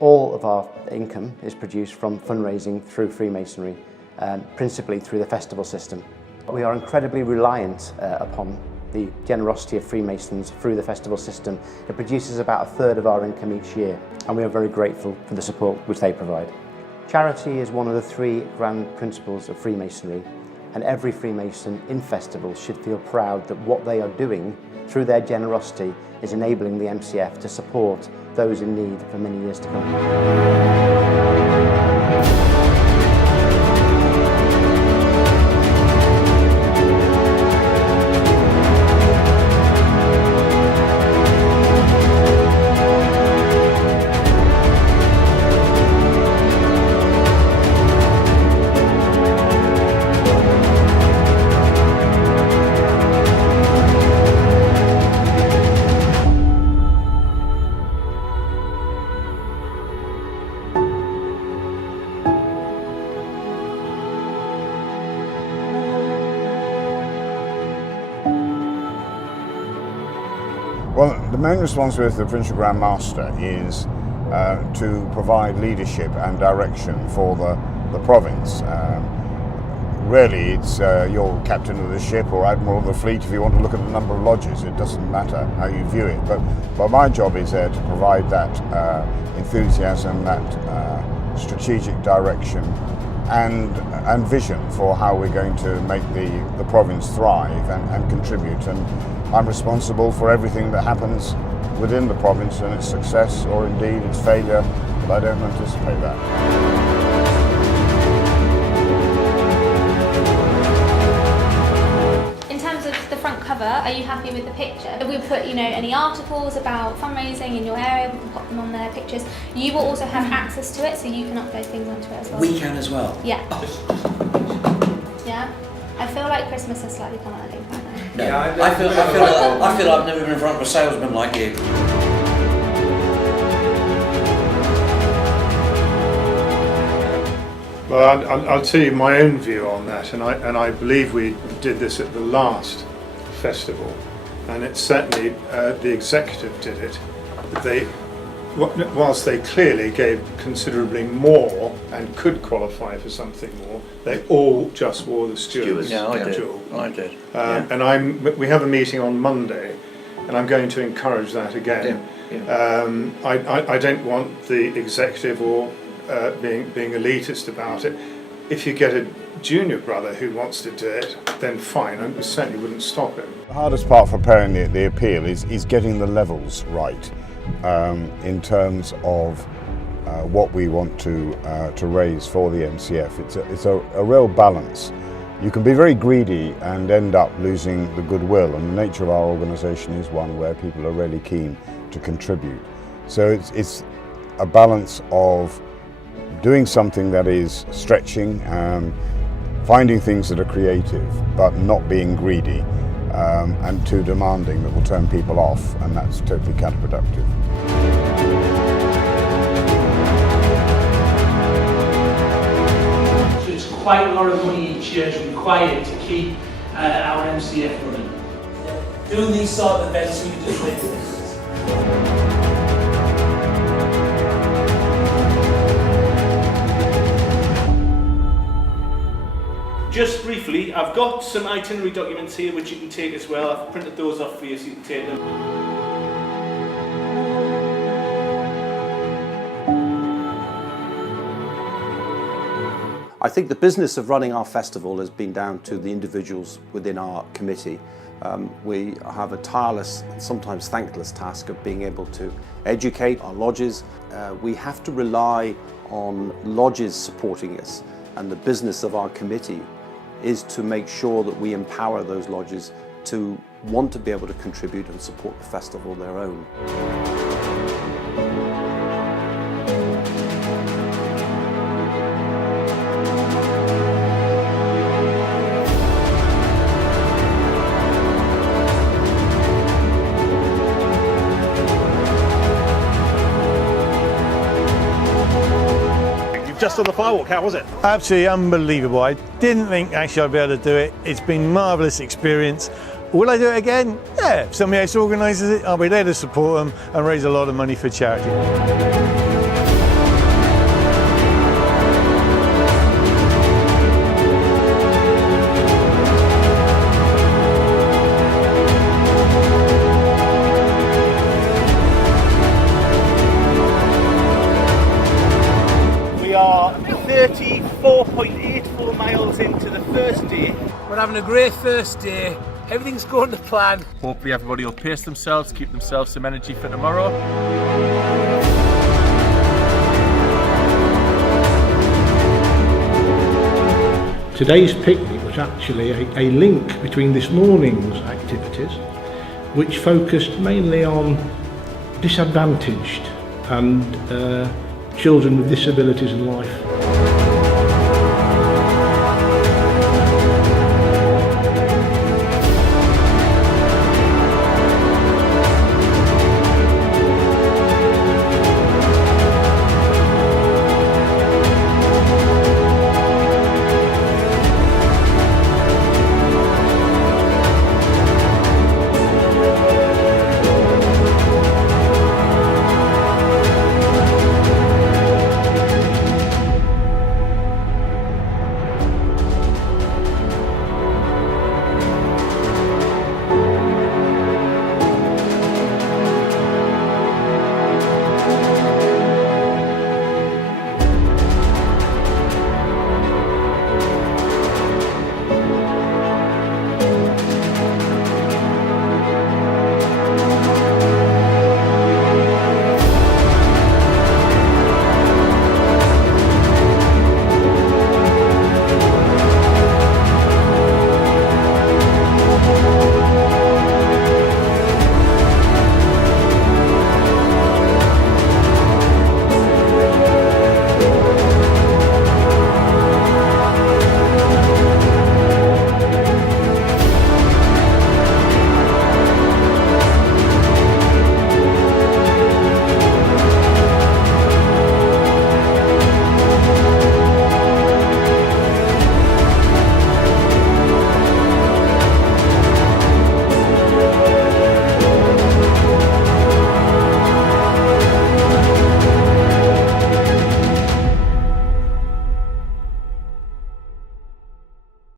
All of our income is produced from fundraising through Freemasonry, principally through the festival system. We are incredibly reliant upon the generosity of Freemasons through the festival system. It produces about a third of our income each year, and we are very grateful for the support which they provide. Charity is one of the 3 grand principles of Freemasonry, and every Freemason in festivals should feel proud that what they are doing through their generosity is enabling the MCF to support those in need for many years to come. Well, the main responsibility of the Provincial Grand Master is to provide leadership and direction for the province. Really, it's you're captain of the ship or admiral of the fleet if you want to look at the number of lodges. It doesn't matter how you view it. But my job is there to provide that enthusiasm, that strategic direction and vision for how we're going to make the province thrive and contribute. And I'm responsible for everything that happens within the province and its success or indeed its failure, but I don't anticipate that. In terms of the front cover, are you happy with the picture? If we put, any articles about fundraising in your area, we can pop them on their pictures. You will also have access to it, so you can upload things onto it as well. We can as well? Yeah. Yeah? I feel like Christmas has slightly come early right now. No, yeah, I feel I've never been in front of a salesman like you. Well, I'll tell you my own view on that, and I believe we did this at the last festival, and it's certainly the executive did it. Whilst they clearly gave considerably more and could qualify for something more, they all just wore the stewards. Yeah, I did. And we have a meeting on Monday, and I'm going to encourage that again. I don't want the executive or being elitist about it. If you get a junior brother who wants to do it, then fine. I certainly wouldn't stop him. The hardest part for preparing the appeal is getting the levels right. In terms of what we want to raise for the MCF. It's a real balance. You can be very greedy and end up losing the goodwill, and the nature of our organisation is one where people are really keen to contribute. So it's a balance of doing something that is stretching, finding things that are creative but not being greedy, and too demanding that will turn people off, and that's totally counterproductive. So it's quite a lot of money each year is required to keep our MCF running. Doing these sort of events, we can just wait for this. Just briefly, I've got some itinerary documents here which you can take as well. I've printed those off for you so you can take them. I think the business of running our festival has been down to the individuals within our committee. We have a tireless, sometimes thankless task of being able to educate our lodges. We have to rely on lodges supporting us, and the business of our committee is to make sure that we empower those lodges to want to be able to contribute and support the festival their own. Just on the firewalk, how was it? Absolutely unbelievable. I didn't think actually I'd be able to do it. It's been a marvellous experience. Will I do it again? Yeah, if somebody else organises it, I'll be there to support them and raise a lot of money for charity. having a great first day. Everything's going to plan. Hopefully everybody will pace themselves, keep themselves some energy for tomorrow. Today's picnic was actually a link between this morning's activities, which focused mainly on disadvantaged and children with disabilities in life.